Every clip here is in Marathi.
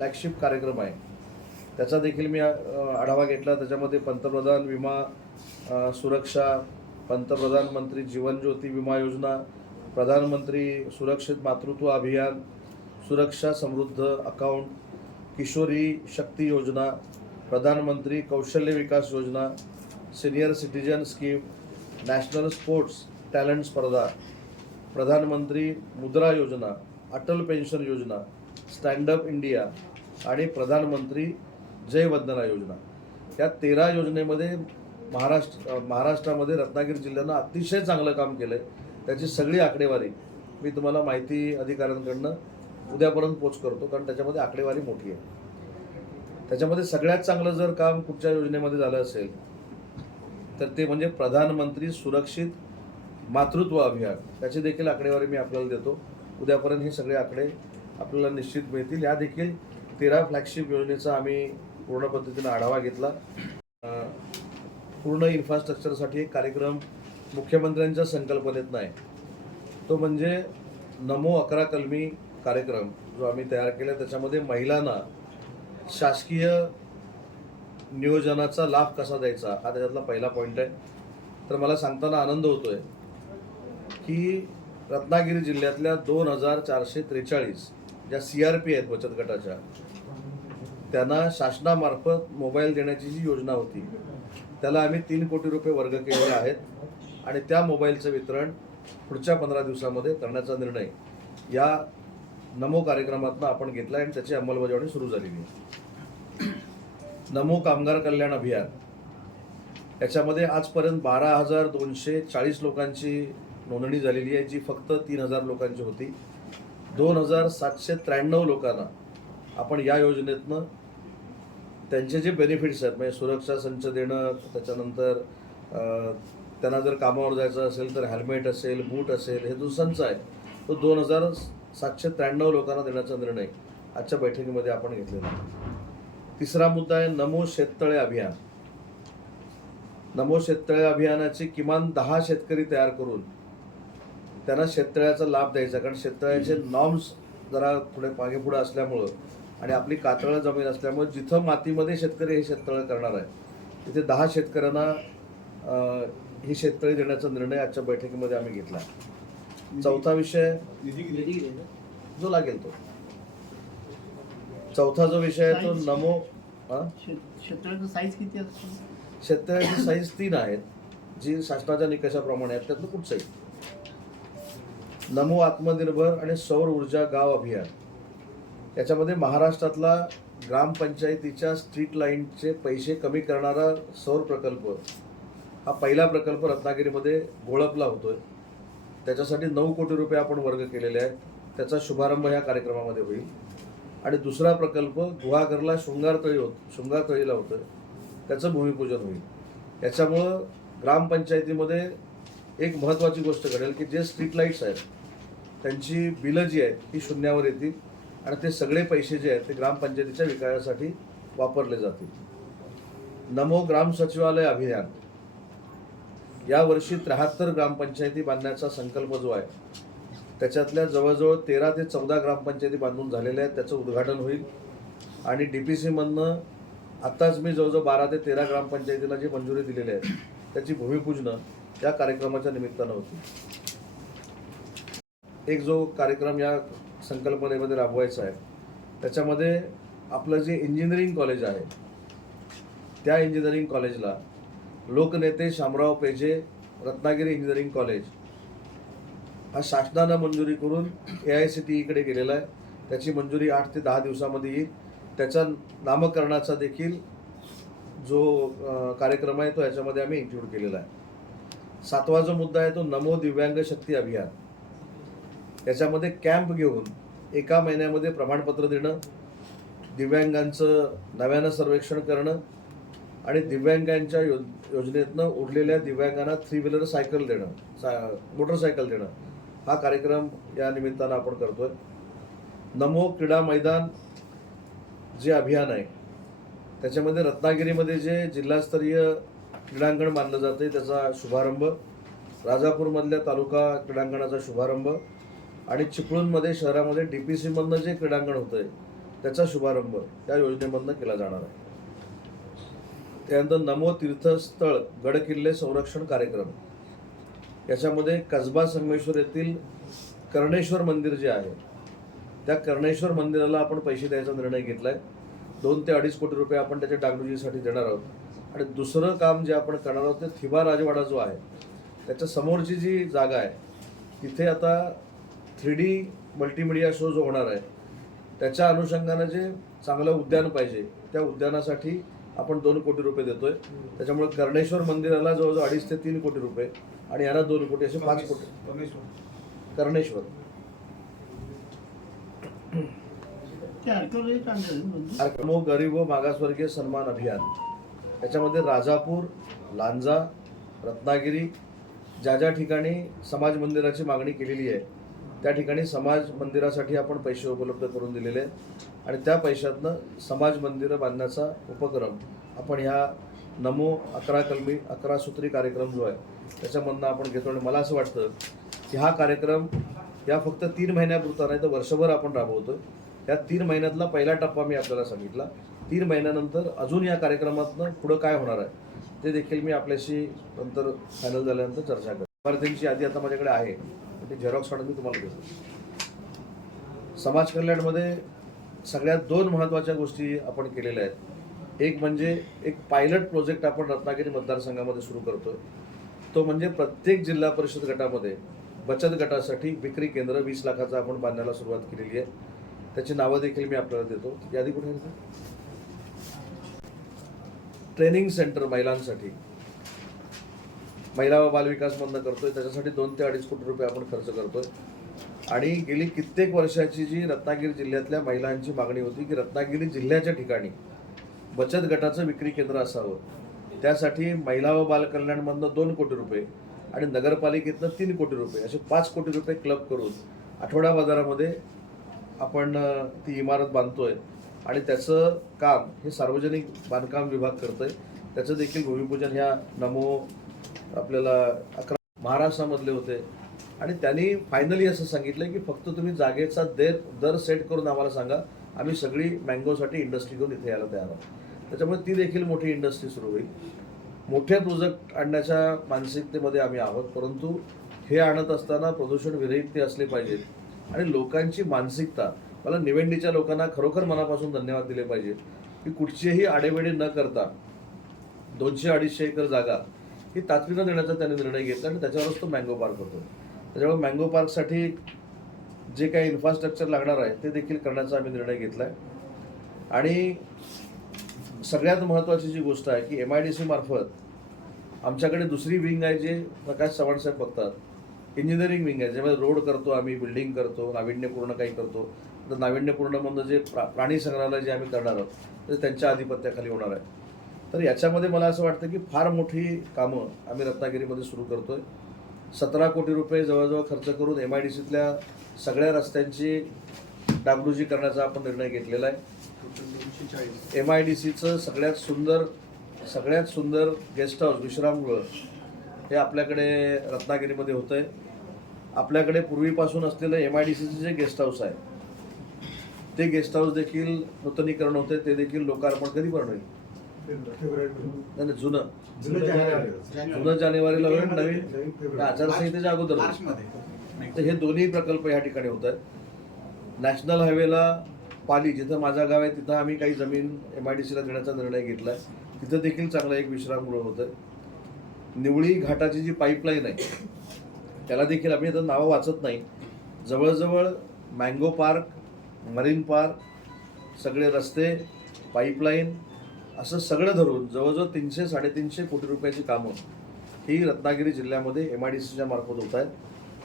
फ्लॅगशिप कार्यक्रम आहे, त्याचा देखील मी आढावा घेतला. त्याच्यामध्ये पंतप्रधान विमा सुरक्षा, पंतप्रधान मंत्री जीवन ज्योती विमा योजना, प्रधानमंत्री सुरक्षित मातृत्व अभियान, सुरक्षा समृद्ध अकाउंट, किशोरी शक्ती योजना, प्रधानमंत्री कौशल्य विकास योजना, senior citizen scheme, national sports talent स्पर्धा, प्रधानमंत्री मुद्रा योजना, अटल पेन्शन योजना, स्टँडअप इंडिया आणि प्रधानमंत्री जय वंदना योजना, या 13 योजनेमध्ये महाराष्ट्रामध्ये रत्नागिरी जिल्ह्यानं अतिशय चांगलं काम केलं आहे. त्याची सगळी आकडेवारी मी तुम्हाला माहिती अधिकाऱ्यांकडनं उद्यापर्यंत पोच करतो, कारण त्याच्यामध्ये आकडेवारी मोठी आहे. त्याच्यामध्ये सगळ्यात चांगलं जर काम कुठच्या योजनेमध्ये झालं असेल तर ते म्हणजे प्रधानमंत्री सुरक्षित मातृत्व अभियान. त्याची देखील आकडेवारी मी आपल्याला देतो. उद्यापर्यंत हे सगळे आकडे आपल्याला निश्चित मिळतील. या देखील 13 फ्लॅगशिप योजनेचा आम्ही पूर्ण पद्धतीने आढावा घेतला. पूर्ण इन्फ्रास्ट्रक्चरसाठी एक कार्यक्रम मुख्यमंत्र्यांच्या संकल्पनेत नाही, तो म्हणजे नमो 11 कलमी कार्यक्रम जो आम्ही तयार केला. त्याच्यामध्ये महिलांना शासकीय नियोजनाचा लाभ कसा द्यायचा हा त्याच्यातला पहिला पॉईंट आहे. तर मला सांगताना आनंद होतोय की रत्नागिरी जिल्ह्यातल्या 2443 ज्या CRP आहेत बचत गटाच्या, त्यांना शासनामार्फत मोबाईल देण्याची जी योजना होती त्याला आम्ही 3 कोटी रुपये वर्ग केलेले आहेत आणि त्या मोबाईलचं वितरण पुढच्या 15 दिवसामध्ये करण्याचा निर्णय या नमो कार्यक्रमातून आपण घेतला आणि त्याची अंमलबजावणी सुरू झालेली आहे. नमो कामगार कल्याण अभियान, याच्यामध्ये आजपर्यंत 12,240 लोकांची नोंदणी झालेली आहे, जी फक्त 3,000 लोकांची होती. 2,793 लोकांना आपण या योजनेतनं त्यांचे जे बेनिफिट्स आहेत म्हणजे सुरक्षा संच देणं, त्याच्यानंतर त्यांना जर कामावर जायचं असेल तर हेल्मेट असेल, बूट असेल, हे जो संच आहे तो 2,793 लोकांना देण्याचा निर्णय आजच्या बैठकीमध्ये आपण घेतलेला आहे. तिसरा मुद्दा आहे नमो शेततळे अभियान. नमो शेततळे अभियानाचे किमान 10 शेतकरी तयार करून त्यांना शेततळ्याचा लाभ द्यायचा, कारण शेततळ्याचे नॉर्म्स जरा थोडे मागे पुढे असल्यामुळं आणि आपली कातळ जमीन असल्यामुळे जिथं मातीमध्ये शेतकरी हे शेततळं करणार आहे तिथे 10 शेतकऱ्यांना ही शेततळी देण्याचा निर्णय आजच्या बैठकीमध्ये आम्ही घेतला. चौथा विषय जो लागेल तो चौथा जो विषय आहे तो नमो शेततळ्याचं साईज किती असतो? शेततळ्याची साईज 3 आहेत, जी शासनाच्या निकषाप्रमाणे आहेत. त्यातलं कुठचंही नमो आत्मनिर्भर आणि सौर ऊर्जा गाव अभियान, याच्यामध्ये महाराष्ट्रातला ग्रामपंचायतीच्या स्ट्रीट लाईनचे पैसे कमी करणारा सौर प्रकल्प हा पहिला प्रकल्प रत्नागिरीमध्ये गोळपला होतोय. त्याच्यासाठी 9 कोटी रुपये आपण वर्ग केलेले आहेत. त्याचा शुभारंभ ह्या कार्यक्रमामध्ये होईल. आणि दुसरा प्रकल्प गुहागरला शृंगारतळीला होतं, त्याचं भूमिपूजन होईल. याच्यामुळं ग्रामपंचायतीमध्ये एक महत्त्वाची गोष्ट घडेल की जे स्ट्रीट लाईट्स आहेत त्यांची बिलं जी आहेत ही शून्यावर येतील आणि ते सगळे पैसे जे आहेत ते ग्रामपंचायतीच्या विकासासाठी वापरले जातील. नमो ग्राम सचिवालय अभियान, यावर्षी 73 ग्रामपंचायती बांधण्याचा संकल्प जो आहे त्याच्यातल्या जवळजवळ 13 ते 14 ग्रामपंचायती बांधून झालेल्या आहेत. त्याचं उद्घाटन होईल आणि DPCमधनं आत्ताच मी जवळजवळ 12 ते 13 ग्रामपंचायतीला जी मंजुरी दिलेली आहे त्याची भूमिपूजनं या कार्यक्रमाच्या निमित्तानं होती. एक जो कार्यक्रम या संकल्पनेमध्ये राबवायचा आहे त्याच्यामध्ये आपलं जे इंजिनिअरिंग कॉलेज आहे त्या इंजिनिअरिंग कॉलेजला लोकनेते शामराव पेजे रत्नागिरी इंजिनिअरिंग कॉलेज हा शासनानं मंजुरी करून AICTE गेलेला आहे. त्याची मंजुरी 8 ते 10 दिवसामध्ये येईल. त्याच्या नामकरणाचा देखील जो कार्यक्रम आहे तो याच्यामध्ये आम्ही इन्क्लूड केलेला आहे. 7वा जो मुद्दा आहे तो नमो दिव्यांग शक्ती अभियान. याच्यामध्ये कॅम्प घेऊन 1 महिन्यामध्ये प्रमाणपत्र देणं, दिव्यांगांचं नव्यानं सर्वेक्षण करणं आणि दिव्यांगांच्या योजनेतनं उरलेल्या दिव्यांगांना 3 व्हीलर सायकल देणं, मोटरसायकल देणं, हा कार्यक्रम या निमित्तानं आपण करतोय. नमो क्रीडा मैदान जे अभियान आहे त्याच्यामध्ये रत्नागिरीमध्ये जे जिल्हास्तरीय क्रीडांगण बांधलं जाते त्याचा शुभारंभ, राजापूरमधल्या तालुका क्रीडांगणाचा शुभारंभ आणि चिपळूणमध्ये शहरामध्ये DPCमधनं जे क्रीडांगण होतंय त्याचा शुभारंभ त्या योजनेमधनं केला जाणार आहे. त्यानंतर नमो तीर्थस्थळ गडकिल्ले संरक्षण कार्यक्रम, याच्यामध्ये कसबा संगमेश्वर येथील कर्णेश्वर मंदिर जे आहे त्या कर्णेश्वर मंदिराला आपण पैसे द्यायचा निर्णय घेतला आहे. 2 ते 2.5 कोटी रुपये आपण त्याच्या डागडुजीसाठी देणार आहोत. आणि दुसरं काम जे आपण करणार आहोत ते थिबा राजवाडा जो आहे त्याच्या समोरची जी जागा आहे तिथे आता 3D मल्टीमीडिया शो जो होणार आहे त्याच्या अनुषंगानं जे चांगलं उद्यान पाहिजे त्या उद्यानासाठी आपण 2 कोटी रुपये देतोय. त्याच्यामुळे कर्णेश्वर मंदिराला जवळजवळ 2.5 ते 3 कोटी रुपये आणि याला 2 कोटी असे 5 कोटी. कर्णेश्वर ते archaeology म्हणजे नमो गरीब व मागासवर्गीय सन्मान अभियान, याच्यामध्ये राजापूर, लांजा, रत्नागिरी ज्या ठिकाणी समाज मंदिराची मागणी केलेली आहे त्या ठिकाणी समाज मंदिरासाठी आपण पैसे उपलब्ध करून दिलेले आहेत आणि त्या पैशातनं समाज मंदिरं बांधण्याचा उपक्रम आपण ह्या नमो 11 कलमी 11 सूत्री कार्यक्रम जो आहे त्याच्यामधनं आपण घेतो. आणि मला असं वाटतं की हा कार्यक्रम या फक्त 3 महिन्यापुरता नाही तर वर्षभर आपण राबवतोय. या 3 महिन्यातला पहिला टप्पा मी आपल्याला सांगितला. 3 महिन्यानंतर अजून या कार्यक्रमातनं पुढं काय होणार आहे ते देखील मी आपल्याशी नंतर फायनल झाल्यानंतर चर्चा करेन. लाभार्थ्यांची यादी आता माझ्याकडे आहे, ती झेरॉक्स काढून मी तुम्हाला देतो. समाज कल्याणमध्ये सगळ्यात 2 महत्त्वाच्या गोष्टी आपण केलेल्या आहेत. एक म्हणजे एक पायलट प्रोजेक्ट आपण रत्नागिरी मतदारसंघामध्ये सुरू करतोय. तो म्हणजे प्रत्येक जिल्हा परिषद गटामध्ये बचत गटासाठी विक्री केंद्र 20 लाखाचं आपण बांधण्याला सुरुवात केलेली आहे. त्याची नावं देखील मी आपल्याला देतो. यादी कुठे आहे? ट्रेनिंग सेंटर महिलांसाठी महिला व बालविकासमधनं करतोय. त्याच्यासाठी 2 ते 2.5 कोटी रुपये आपण खर्च करतोय. आणि गेली कित्येक वर्षाची जी रत्नागिरी जिल्ह्यातल्या महिलांची मागणी होती की रत्नागिरी जिल्ह्याच्या ठिकाणी बचत गटाचं विक्री केंद्र असावं, त्यासाठी महिला व बालकल्याणमधनं 2 कोटी रुपये आणि नगरपालिकेतनं 3 कोटी रुपये असे 5 कोटी रुपये क्लब करून आठवडा बाजारामध्ये आपण ती इमारत बांधतोय. आणि त्याचं काम हे सार्वजनिक बांधकाम विभाग करतोय. त्याचं देखील भूमिपूजन ह्या नमो आपल्याला 11 महाराष्ट्रामधले होते आणि त्यांनी फायनली असं सांगितलं की फक्त तुम्ही जागेचा दर सेट करून आम्हाला सांगा, आम्ही सगळी मँगोसाठी इंडस्ट्री घेऊन इथे यायला तयार आहोत. त्याच्यामुळे ती देखील मोठी इंडस्ट्री सुरू होईल. मोठे प्रोजेक्ट आणण्याच्या मानसिकतेमध्ये आम्ही आहोत, परंतु हे आणत असताना प्रदूषण विरहित ते असले पाहिजेत आणि लोकांची मानसिकता, मला निवेंडीच्या लोकांना खरोखर मनापासून धन्यवाद दिले पाहिजे की कुठचेही आडेवेडे न करता 200-250 एकर जागा ही तातडीनं देण्याचा त्यांनी निर्णय घेतला आणि त्याच्यावरच तो मँगो पार्क होतो. त्याच्यामुळे मँगो पार्कसाठी जे काही इन्फ्रास्ट्रक्चर लागणार आहे ते देखील करण्याचा आम्ही निर्णय घेतला आहे. आणि सगळ्यात महत्त्वाची जी गोष्ट आहे की MIDC मार्फत आमच्याकडे दुसरी विंग आहे जे प्रकाश चव्हाण साहेब बघतात, इंजिनिअरिंग विंग आहे, ज्यामध्ये रोड करतो आम्ही, बिल्डिंग करतो, नाविन्यपूर्ण काही करतो. तर नाविन्यपूर्णमधलं जे प्राणी संग्रहालय जे आम्ही करणार आहोत ते त्यांच्या आधिपत्याखाली होणार आहे. तर याच्यामध्ये मला असं वाटतं की फार मोठी कामं आम्ही रत्नागिरीमध्ये सुरू करतोय. 17 कोटी रुपये जवळजवळ खर्च करून MIDCतल्या सगळ्या रस्त्यांची डागडुजी करण्याचा आपण निर्णय घेतलेला आहे. MIDCचं सगळ्यात सुंदर गेस्ट हाऊस, विश्रामगृह हे आपल्याकडे रत्नागिरीमध्ये होतं आहे. आपल्याकडे पूर्वीपासून असलेलं MIDCचं जे गेस्ट हाऊस आहे ते गेस्ट हाऊस देखील नूतनीकरण होते. ते देखील लोकार्पण कधी पण होईल? नाही, जुनं जानेवारीला होईल, नवीन आचारसंहितेच्या अगोदर होईल. तर हे दोन्ही प्रकल्प या ठिकाणी होत आहेत. नॅशनल हायवेला पाली, जिथं माझं गाव आहे तिथं आम्ही काही जमीन MIDCला देण्याचा निर्णय घेतला आहे. तिथं देखील चांगलं एक विश्रामगृह होतं आहे. निवळी घाटाची जी पाईपलाईन आहे त्याला देखील आम्ही आता नावं वाचत नाही, जवळजवळ मँगो पार्क, मरीन पार्क, सगळे रस्ते, पाईपलाईन असं सगळं धरून जवळजवळ 300-350 कोटी रुपयाची कामं ही रत्नागिरी जिल्ह्यामध्ये MIDCच्या मार्फत होत आहेत.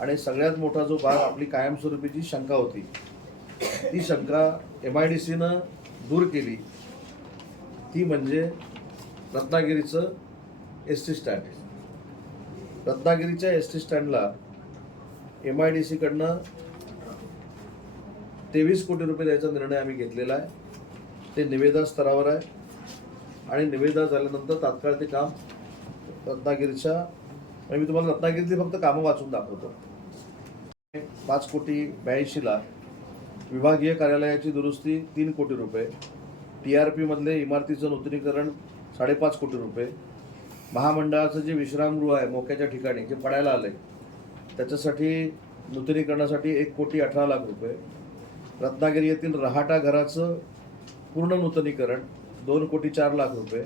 आणि सगळ्यात मोठा जो भाग, आपली कायमस्वरूपी जी शंका होती ती शंका MIDCनं दूर केली, ती म्हणजे रत्नागिरीचं ST स्टँड. रत्नागिरीच्या ST स्टँडला MIDCकडनं 23 कोटी रुपये द्यायचा निर्णय आम्ही घेतलेला आहे. ते निविदा स्तरावर आहे आणि निविदा झाल्यानंतर तात्काळ ते काम रत्नागिरीच्या, मी तुम्हाला रत्नागिरीतली फक्त कामं वाचून दाखवतो. 5 कोटी 82 लाख विभागीय कार्यालयाची दुरुस्ती 3 कोटी रुपये, TRP मधले इमारतीचं नूतनीकरण 5.5 कोटी रुपये, महामंडळाचं जे विश्रामगृह आहे मोक्याच्या ठिकाणी जे पडायला आलंय त्याच्यासाठी नूतनीकरणासाठी 1,18,00,000 रुपये, रत्नागिरी येथील रहाटा घराचं पूर्ण नूतनीकरण 2,04,00,000 रुपये,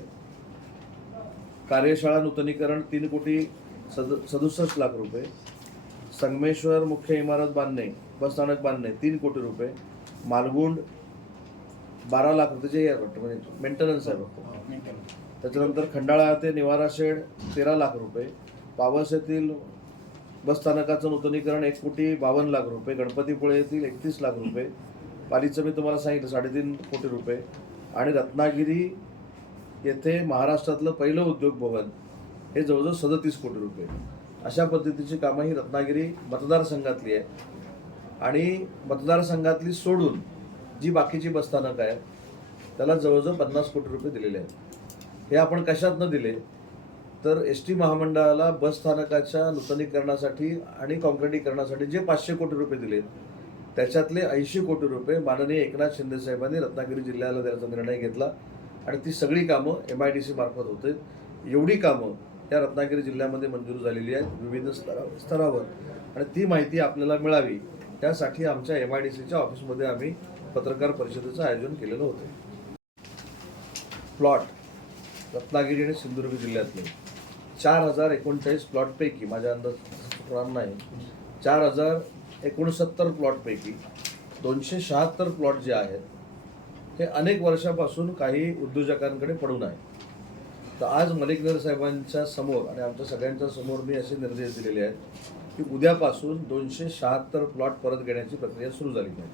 कार्यशाळा नूतनीकरण 3,67,00,000 रुपये, संगमेश्वर मुख्य इमारत बांधणे बसस्थानक बांधणे 3 कोटी रुपये, मालगुंड 12,00,000 रुपये म्हणजे मेंटेनन्स आहे फक्त. त्याच्यानंतर खंडाळा ते निवारा शेड 13,00,000 रुपये, पावस येथील बसस्थानकाचं नूतनीकरण 1,52,00,000 रुपये, गणपतीपुळे येथील 31,00,000 रुपये, पालीचं मी तुम्हाला सांगितलं 3.5 कोटी रुपये आणि रत्नागिरी येथे महाराष्ट्रातलं पहिलं उद्योग भवन हे जवळजवळ 37 कोटी रुपये. अशा पद्धतीची कामं ही रत्नागिरी मतदारसंघातली आहे आणि मतदारसंघातली सोडून जी बाकीची बसस्थानकं आहेत त्याला जवळजवळ 50 कोटी रुपये दिलेले आहेत. हे आपण कशातनं दिले तर ST महामंडळाला बसस्थानकाच्या नूतनीकरणासाठी आणि काँक्रिटीकरणासाठी जे 500 कोटी रुपये दिले त्याच्यातले 80 कोटी रुपये माननीय एकनाथ शिंदे साहेबांनी रत्नागिरी जिल्ह्याला द्यायचा निर्णय घेतला आणि ती सगळी कामं MIDC मार्फत होते. एवढी कामं या रत्नागिरी जिल्ह्यामध्ये मंजूर झालेली आहेत विविध स्तरावर आणि ती माहिती आपल्याला मिळावी त्यासाठी आमच्या MIDCच्या ऑफिसमध्ये आम्ही पत्रकार परिषदेचं आयोजन केलेलं होतं. प्लॉट रत्नागिरी आणि सिंधुदुर्ग जिल्ह्यातले 4,039 प्लॉटपैकी माझ्या अंदाज चुकणार नाही 4,069 प्लॉटपैकी 276 प्लॉट जे आहेत हे अनेक वर्षापासून काही उद्योजकांकडे पडून आहे. तर आज मलिकनगर साहेबांच्या समोर आणि आमच्या सगळ्यांच्या समोर मी असे निर्देश दिलेले आहेत की उद्यापासून 276 प्लॉट परत घेण्याची प्रक्रिया सुरू झाली नाही.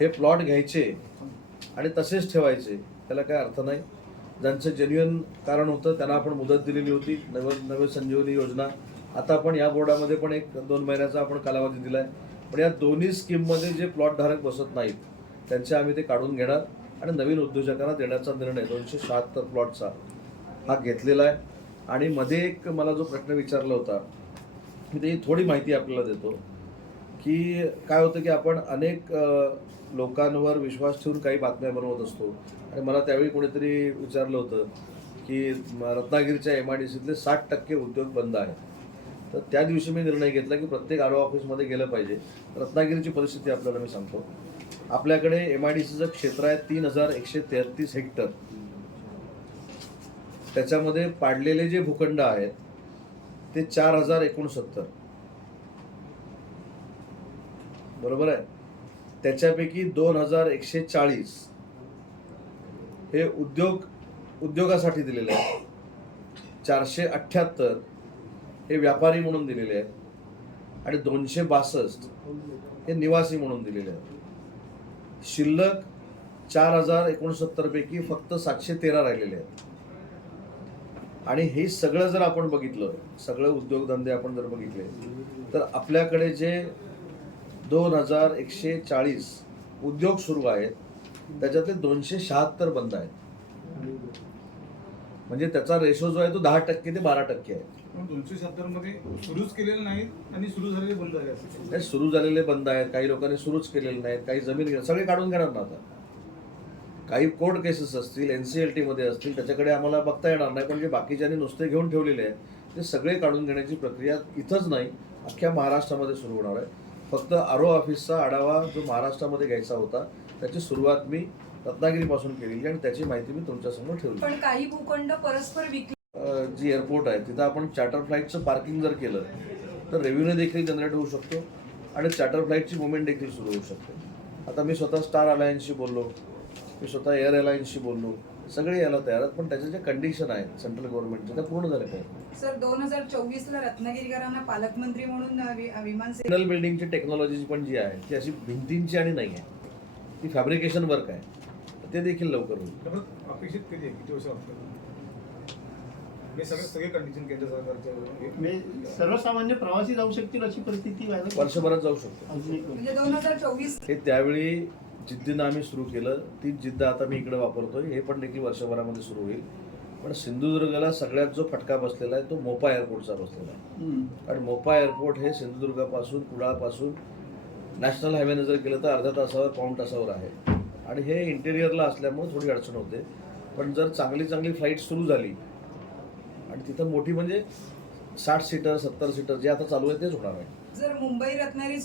हे प्लॉट घ्यायचे आणि तसेच ठेवायचे त्याला काय अर्थ नाही. ज्यांचं जेन्युइन कारण होतं त्यांना आपण मुदत दिलेली होती नवे संजीवनी योजना. आता आपण या बोर्डामध्ये पण 1-2 महिन्याचा आपण कालावधी दिला आहे. पण या दोन्ही स्कीममध्ये जे प्लॉट धारक बसत नाहीत त्यांचे आम्ही ते काढून घेणार आणि नवीन उद्योजकांना देण्याचा निर्णय 276 प्लॉटचा हा घेतलेला आहे. आणि मध्ये एक मला जो प्रश्न विचारला होता मी त्याची थोडी माहिती आपल्याला देतो की काय होतं की आपण अनेक लोकांवर विश्वास ठेवून काही बातम्या बनवत असतो आणि मला त्यावेळी कोणीतरी विचारलं होतं की रत्नागिरीच्या MIDCतले 60% उद्योग बंद आहेत. तर त्या दिवशी मी निर्णय घेतला की प्रत्येक RO ऑफिसमध्ये गेलं पाहिजे. रत्नागिरीची परिस्थिती आपल्याला मी सांगतो. आपल्याकडे MIDCचं क्षेत्र आहे 3,133 हेक्टर. त्याच्यामध्ये पाडलेले जे भूखंड आहेत ते 4,069 बरोबर आहे. त्याच्यापैकी 2,140 हे उद्योगासाठी दिलेले आहेत. 478 हे व्यापारी म्हणून दिलेले आहेत आणि 262 हे निवासी म्हणून दिलेले आहेत. शिल्लक 4,069 पैकी फक्त 713 राहिलेले आहेत. आणि हे सगळं जर आपण बघितलं सगळे उद्योगधंदे आपण जर बघितले तर आपल्याकडे जे 2,140 उद्योग सुरू आहेत त्याच्यातले 276 बंद आहेत. म्हणजे त्याचा रेशो जो आहे तो 10% ते 12% आहे. 276 मध्ये सुरूच केलेले नाहीत आणि सुरू झालेले बंद झाले असते. सुरू झालेले बंद आहेत. काही लोकांनी सुरूच केलेले नाहीत. काही जमीन सगळे काढून घेणार ना. आता काही कोर्ट केसेस असतील NCLT मध्ये असतील त्याच्याकडे आम्हाला बघता येणार नाही. पण जे बाकीच्यांनी नुसते घेऊन ठेवलेले आहेत ते सगळे काढून घेण्याची प्रक्रिया इथंच नाही अख्ख्या महाराष्ट्रामध्ये सुरू होणार आहे. फक्त RO ऑफिसचा आढावा जो महाराष्ट्रामध्ये घ्यायचा होता त्याची सुरुवात मी रत्नागिरीपासून केलेली आणि त्याची माहिती मी तुमच्यासमोर ठेवली. पण काही भूखंड परस्पर जी एअरपोर्ट आहे तिथं आपण चार्टर फ्लाईटचं पार्किंग जर केलं तर रेव्हेन्यू देखील जनरेट होऊ शकतो आणि चार्टर फ्लाईटची मुवमेंट देखील सुरू होऊ शकते. आता मी स्वतः स्टार अलायन्सशी बोललो, मी स्वतः एअर अलायन्सशी बोललो, सगळे यायला तयार आहेत. पण त्याच्या ज्या कंडिशन आहेत सेंट्रल गव्हर्नमेंटच्या त्या पूर्ण झाल्या पाहिजे. सर 2024ला रत्नागिरीकरांना पालकमंत्री म्हणून विमान सिग्नल बिल्डिंगची टेक्नॉलॉजी पण जी आहे ती अशी भिंतींची आणि नाही आहे, ती फॅब्रिकेशन वर्क आहे. ते देखील लवकर होईल. अपेक्षित कधी आहे किती वर्ष वाटतं हे सगळे कंडिशन केंद्र सरकारच्या सर्वसामान्य प्रवासी जाऊ शकतील अशी परिस्थिती वर्षभरात जाऊ शकतो. म्हणजे 2024 हे त्यावेळी जिद्दीनं आम्ही सुरू केलं. तीच जिद्द आता मी इकडे वापरतोय. हे पण देखील वर्षभरामध्ये सुरू होईल. पण सिंधुदुर्गला सगळ्यात जो फटका बसलेला आहे तो मोपा एअरपोर्टचा बसलेला आहे. कारण मोपा एअरपोर्ट हे सिंधुदुर्गापासून कुडाळपासून नॅशनल हायवेनं जर केलं तर अर्ध्या तासावर पाऊण तासावर आहे आणि हे इंटेरियरला असल्यामुळे थोडी अडचण होते. पण जर चांगली फ्लाईट सुरू झाली आणि तिथं मोठी म्हणजे 60 सीटर 70 सीटर जे आता चालू आहे तेच होणार आहे. जर मुंबई रत्नागिरी